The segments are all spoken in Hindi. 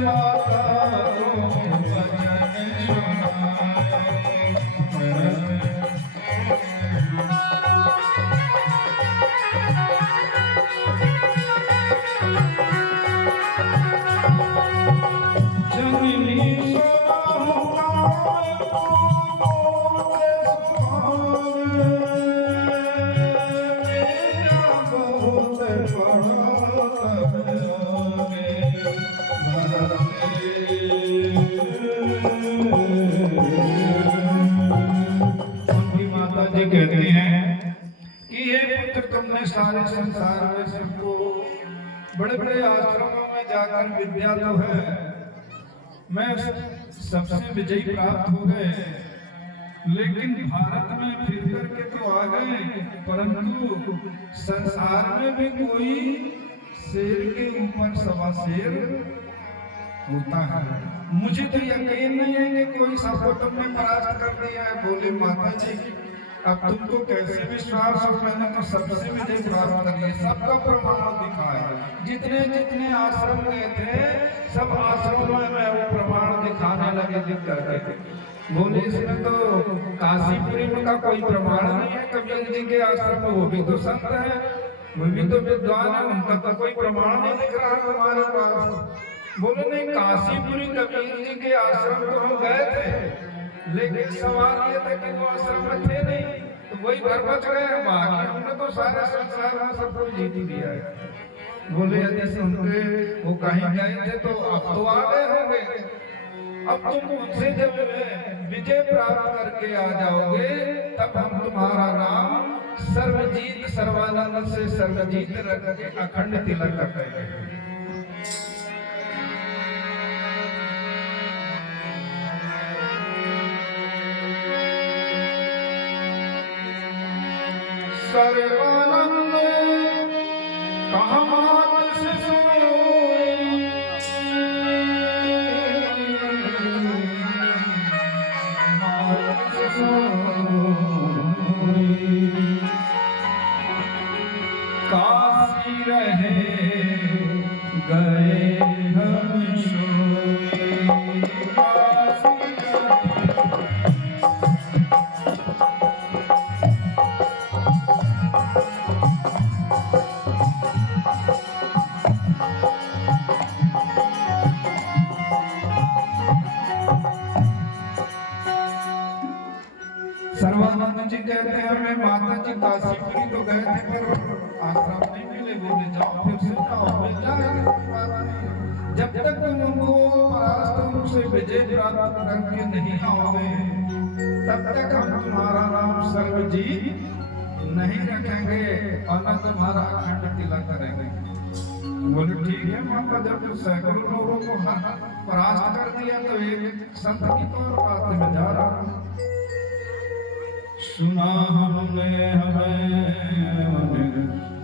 माता को भजन सुनाए। कहते हैं कि ये पुत्र तुमने सारे संसार में सबको बड़े बड़े आश्रमों में जाकर विद्या तो है, मैं सबसे विजयी प्राप्त हो गए, लेकिन भारत में फिर करके तो आ गए, परंतु संसार में भी कोई शेर के ऊपर सवा शेर होता है। मुझे तो यकीन नहीं है कि कोई सबको तुमने परास्त कर दिया है। बोले माता जी अब तुमको कैसे विश्वास हो, मैंने तो सबसे विजय प्राप्त कर लिया, सबका प्रमाण दिखाया। जितने जितने आश्रम गए थे सब आश्रमों में वो प्रमाण दिखाने लगे दिख करके। बोले इसमें तो काशीपुरी में का कोई प्रमाण नहीं है, कबीर जी के आश्रम में वो भी तो संत है, वो भी तो विद्वान है, उनका तो कोई प्रमाण नहीं दिख रहा तुम्हारे पास। बोले नहीं, काशीपुरी कबीर जी के आश्रम तो हम गए थे, लेकिन सवाल ये था कि वो आश्रम में थे नहीं, तो वही घर बच गए, बाकी हमने तो सारे संसार में सब कुछ जीत लिया है। बोले यदि सुनते वो कहीं गए थे तो अब तो आ गए होंगे, अब तुम उनसे जब विजय प्राप्त करके आ जाओगे तब हम तुम्हारा नाम सर्वजीत सर्वानंद से सर्वजीत रख के अखंड तिलक करेंगे। सर्वानंद कहाँ मात से काशी रहे गए हम सर्वानंद जी कहते हैं मैं माता जी काशीपुरी तो गए थे पर आश्रम नहीं मिले। बोले जाओ फिर से जाओ, मिल जाएगा, जब तक तुम उनको से विजय प्राप्त करके नहीं आओगे तब तक हम तुम्हारा नाम सर्वजीत नहीं रखेंगे और न तुम्हारा अखंड तिलक करेंगे। बोले ठीक है माता, जब सैकड़ों लोगों को परास्त कर दिया तो एक संत की तौर बात में जा रहा हूं। सुना हमने हमें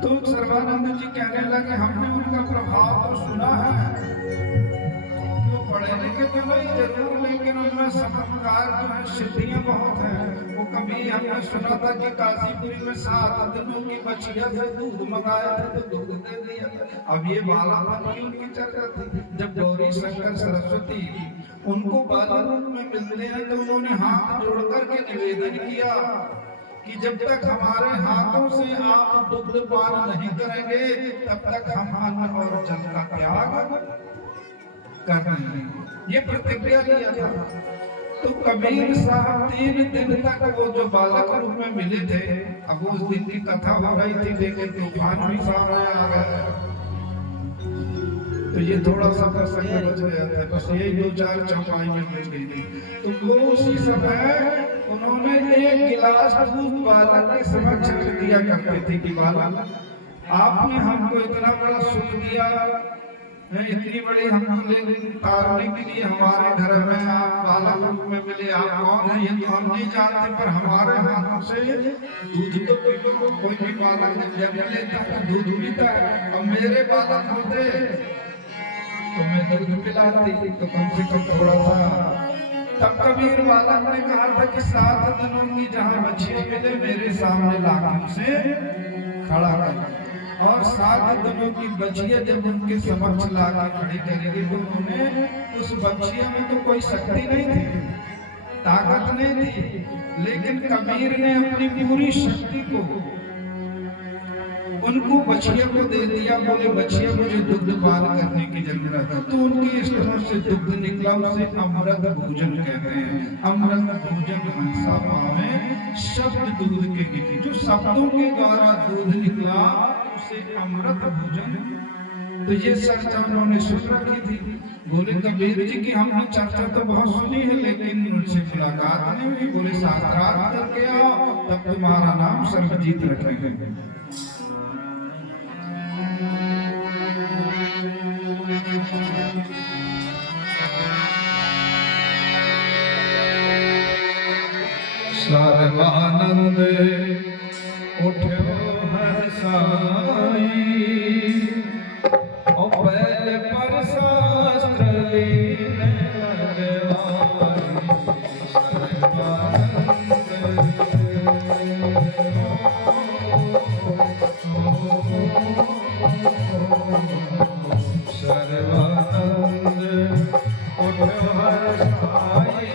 तो सर्वानंद जी कहने लगे हमने उनका प्रभाव तो सुना है, वो पढ़े लिखे तो नहीं जरूर, लेकिन उनमें चमत्कार जो है सिद्धियां बहुत हैं। वो कभी हमने सुना था कि काशीपुरी में 7 दिनों की बछिया से दूध मंगाया था तो दूध दे दिया। अब ये बालापन की उनकी चर्चा थी। जब गौरी शंकर सरस्वती उनको बाला रूप में मिलते हैं तो उन्होंने हाथ जोड़ करके निवेदन किया कि जब तक हमारे हाथों से आप दुग्ध पान नहीं करेंगे तब तक हम अन्न और जल का त्याग कर देंगे। ये प्रतिज्ञा लिया था। तो कबीर साहब 3 दिन तक वो जो बालक रूप में मिले थे, अब उस दिन की कथा हो रही थी लेकिन तूफान भी सामने आ गया, तो ये थोड़ा सा प्रसंग बच गया था, बस यही 2-4 चौपाई में बच गई थी। तो वो उसी समय उन्होंने एक गिलास दूध बालक के समक्ष रख दिया करते थे कि बालक आपने हमको इतना बड़ा सुख दिया, इतनी बड़ी हमको तारने के लिए हमारे घर में आप बालक रूप में मिले, आप कौन है ये तो हम नहीं जानते, पर हमारे हाथों से दूध तो पीने को कोई भी बालक जब लेता है दूध पीता है, और मेरे बालक होते तो मैं दूध पिलाती तो कम से कम थोड़ा सा। तब कबीर बालक ने कहा था कि 7 दिनों की जहाँ बछिया मिले मेरे सामने लाकर उसे खड़ा कर, और 7 दिनों की बछिया जब उनके समक्ष ला के खड़ी करेगी तो उन्होंने उस बछिया में तो कोई शक्ति नहीं थी, ताकत नहीं थी, लेकिन कबीर ने अपनी पूरी शक्ति को उनको बछिया को दे दिया। बोले बछिया मुझे दुग्ध पान करने की जरूरत है, तो उनकी स्तनों से दुग्ध निकला, उसे अमृत भोजन कहते हैं। अमृत भोजन हंसा पावे शब्द दूध के गिरी, जो शब्दों के द्वारा दूध निकला उसे अमृत भोजन। तो ये चर्चा उन्होंने सुन रखी थी। बोले कबीर जी की हमने चर्चा तो बहुत सुनी है, लेकिन उनसे मुलाकात नहीं हुई। बोले साक्षात करके आओ तब तुम्हारा नाम सर्वजीत रखेंगे। सर्वानंद उठो हर साई, और पहले पर शास्त्र लीन लगवाई। सर्वानंद उठो हर साई,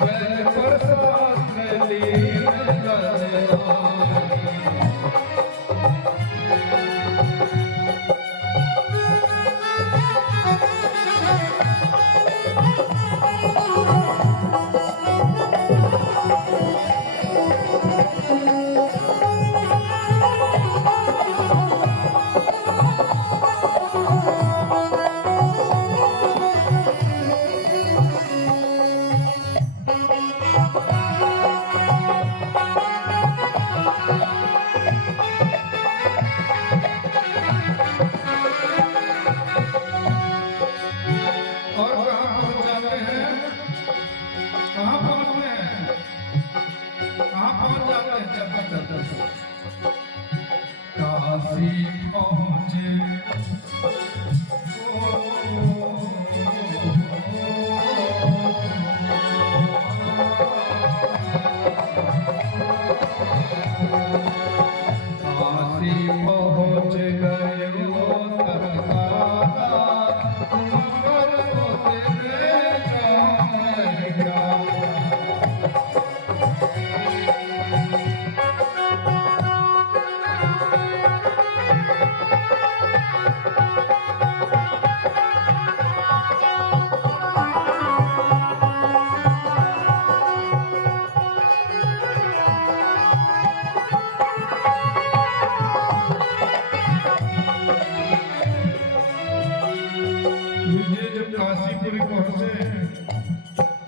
पहले पर शास्त्र लीन लगवाई। काशी पहुँचे काशी पहुँच गए वो तत्काला, मगर वो तेरे क्या काशीपुरी पहुंचे,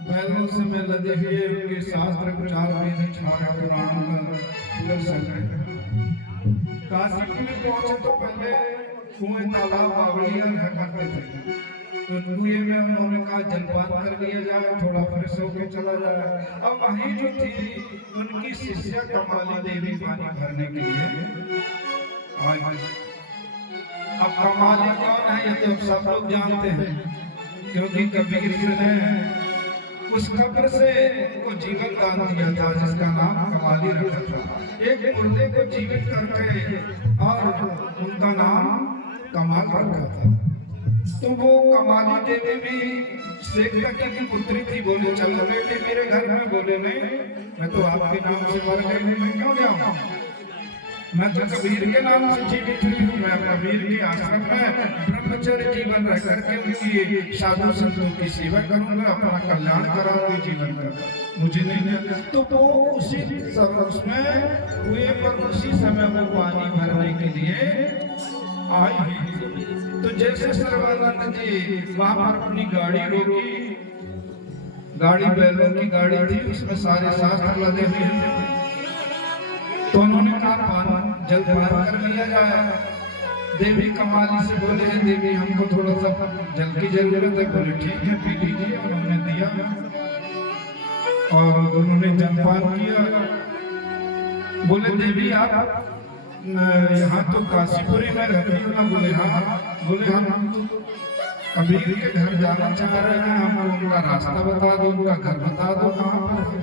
बैलों से में लदे हुए उनके शास्त्र विचार में छाया पुराणों का दर्शन है। काशीपुरी पहुंचे तो पहले कुएं तालाब बावड़ियां रहा करते थे, तो कुएं में उन्होंने कहा जलपान कर लिया जाए, थोड़ा फ्रेश होकर चला जाए। अब वहीं जो थी उनकी शिष्या कमाली देवी पानी भरने के लिए आई। अब कमाली कौन है ये तो सब लोग जानते हैं, क्योंकि कबीर जी ने उस कब्र से उनको जीवन दान दिया था, जिसका नाम कमाली रखा था। एक मुर्दे को जीवित करके और उनका नाम कमाल रखा था। तो वो कमाली देवी भी शेख तकी की पुत्री थी। बोले चलो बेटे मेरे घर में। बोले नहीं, मैं तो आपके नाम से मर गई हूँ, मैं क्यों जाऊँ? मैं तो कबीर के नाम से जीवित हुई हूँ। मैं कबीर के आश्रम में ब्रह्मचर्य जीवन रह करके उनकी साधु संतों की सेवा करूंगा, अपना कल्याण कराऊंगी जीवन का, मुझे नहीं। तो वो उसी उसमें हुए पर उसी समय वो पानी भरने के लिए आई। तो जैसे सर्वानंद जी वहां पर अपनी गाड़ी रोकी, गाड़ी बैलों की गाड़ी थी, उसमें सारे शास्त्र लदे हुए थे, तो उन्होंने कहा जल पान कर लिया जाए। देवी कमाली से बोले देवी हमको थोड़ा सा जल की जरूरत है। बोले ठीक है पी लीजिए। उन्होंने दिया और उन्होंने जलपान किया। बोले देवी आप यहाँ तो काशीपुरी में रहती हो ना? बोले हाँ। बोले हम तो कबीर के घर जाना चाह रहे हैं, हमको उनका रास्ता बता दो, उनका घर बता दो कहाँ पर है।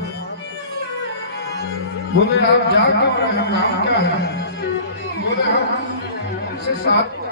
बोले आप जा क्यों रहे हैं, काम क्या है? बोले हम साथ